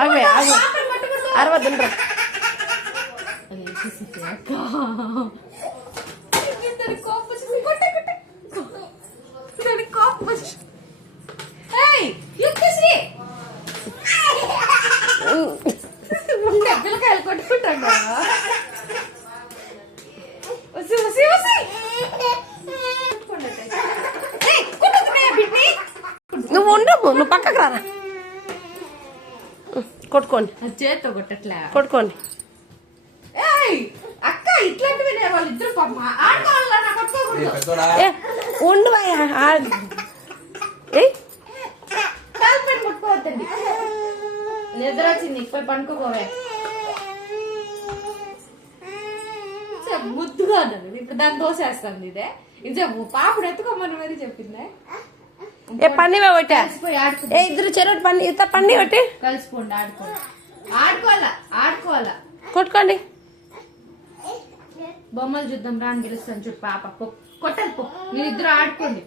ఆగవే ఆగు అరవద్దు పిల్లకాయలు కొట్టుకుంటాం కదా. నువ్వు ఉండవు, నువ్వు పక్కకు రారా. కొట్టుకోండి, చేత్తో కొట్టట్లే కొట్టుకోండి. అక్క ఇట్లాంటివి వాళ్ళిద్దరు ఉండు కాల్పెన్ కొట్టుకోవద్దండి. నిద్ర వచ్చింది, పోయి పండుకోవే. ముద్దుగా ఉన్నది. ఇప్పుడు దాన్ని దోసేస్తుంది. ఇదే ఇదే పాపుడు ఎత్తుకోమని మరి చెప్పిందే. పన్నీవే కొట్టా. ఇద్దరు చెరువు పన్ని ఇంత పన్ని కొట్టి కలిసిపోండి. ఆడుకోవాలా ఆడుకోవాలా. కొట్టుకోండి. బొమ్మలు చూద్దాం రాని గెలుస్తాను చూడు. పాప కొట్టాలి పో. మీరిద్దరు ఆడుకోండి.